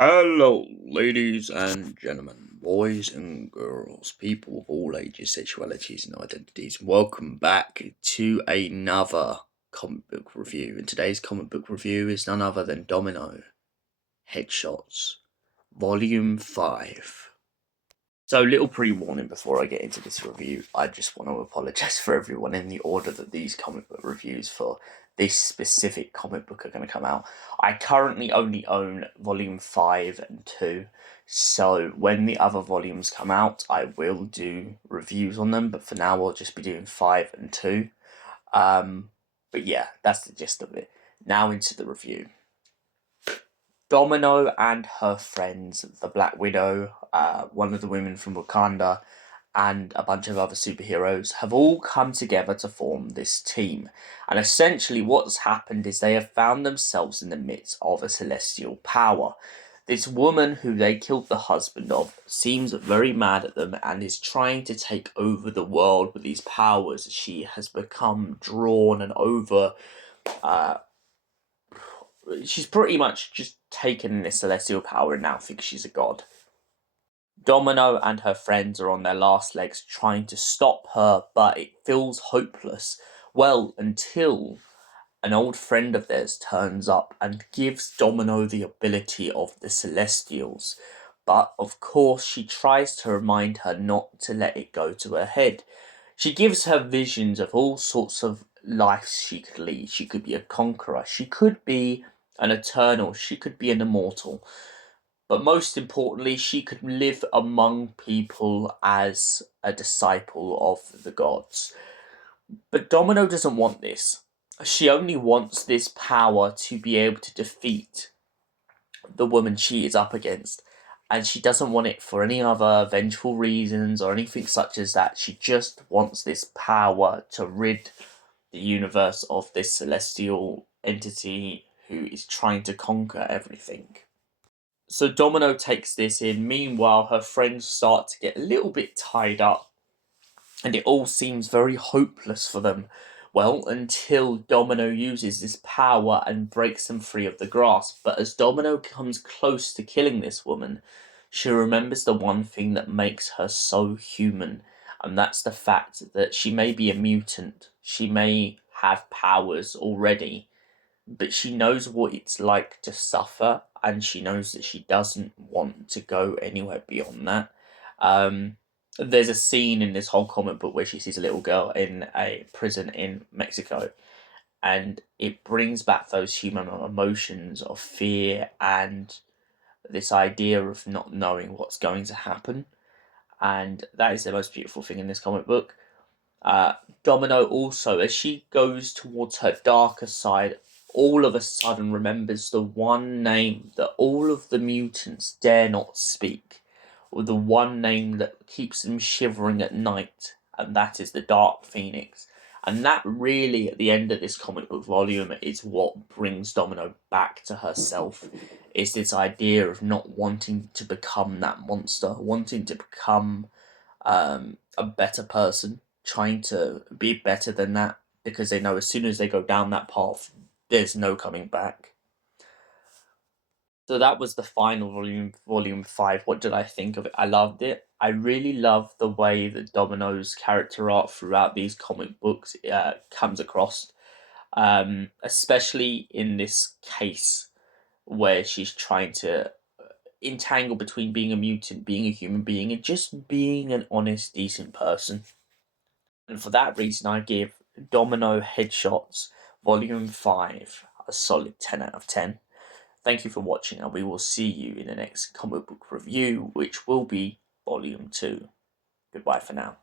Hello, ladies and gentlemen, boys and girls, people of all ages, sexualities, and identities. Welcome back to another comic book review. And today's comic book review is none other than Domino, Headshots, Volume 5. So, little pre-warning before I get into this review, I just want to apologise for everyone in the order that these comic book reviews for this specific comic book are going to come out. I currently only own Volume 5 and 2, so when the other volumes come out, I will do reviews on them, but for now I'll just be doing 5 and 2. But yeah, that's the gist of it. Now into the review. Domino and her friends, the Black Widow, one of the women from Wakanda, and a bunch of other superheroes have all come together to form this team. And essentially what's happened is they have found themselves in the midst of a celestial power. This woman who they killed the husband of seems very mad at them and is trying to take over the world with these powers. She has become drawn and she's pretty much just taken this celestial power and now thinks she's a god. Domino and her friends are on their last legs trying to stop her, but it feels hopeless. Well, until an old friend of theirs turns up and gives Domino the ability of the Celestials. But, of course, she tries to remind her not to let it go to her head. She gives her visions of all sorts of lives she could lead. She could be a conqueror. She could be an eternal. She could be an immortal. But most importantly, she could live among people as a disciple of the gods. But Domino doesn't want this. She only wants this power to be able to defeat the woman she is up against. And she doesn't want it for any other vengeful reasons or anything such as that. She just wants this power to rid the universe of this celestial entity who is trying to conquer everything. So Domino takes this in. Meanwhile, her friends start to get a little bit tied up, and it all seems very hopeless for them. Well, until Domino uses this power and breaks them free of the grasp. But as Domino comes close to killing this woman, she remembers the one thing that makes her so human, and that's the fact that she may be a mutant. She may have powers already, but she knows what it's like to suffer, and she knows that she doesn't want to go anywhere beyond that. There's a scene in this whole comic book where she sees a little girl in a prison in Mexico, and it brings back those human emotions of fear and this idea of not knowing what's going to happen. And that is the most beautiful thing in this comic book. Domino also, as she goes towards her darker side, all of a sudden remembers the one name that all of the mutants dare not speak, or the one name that keeps them shivering at night, and that is the Dark Phoenix. And that really, at the end of this comic book volume, is what brings Domino back to herself. It's this idea of not wanting to become that monster, wanting to become a better person, trying to be better than that, because they know as soon as they go down that path, there's no coming back. So that was the final volume 5. What did I think of it? I loved it. I really love the way that Domino's character art throughout these comic books comes across, especially in this case where she's trying to entangle between being a mutant, being a human being, and just being an honest, decent person. And for that reason, I give Domino Headshots Volume 5 a solid 10 out of 10. Thank you for watching, and we will see you in the next comic book review, which will be Volume 2. Goodbye for now.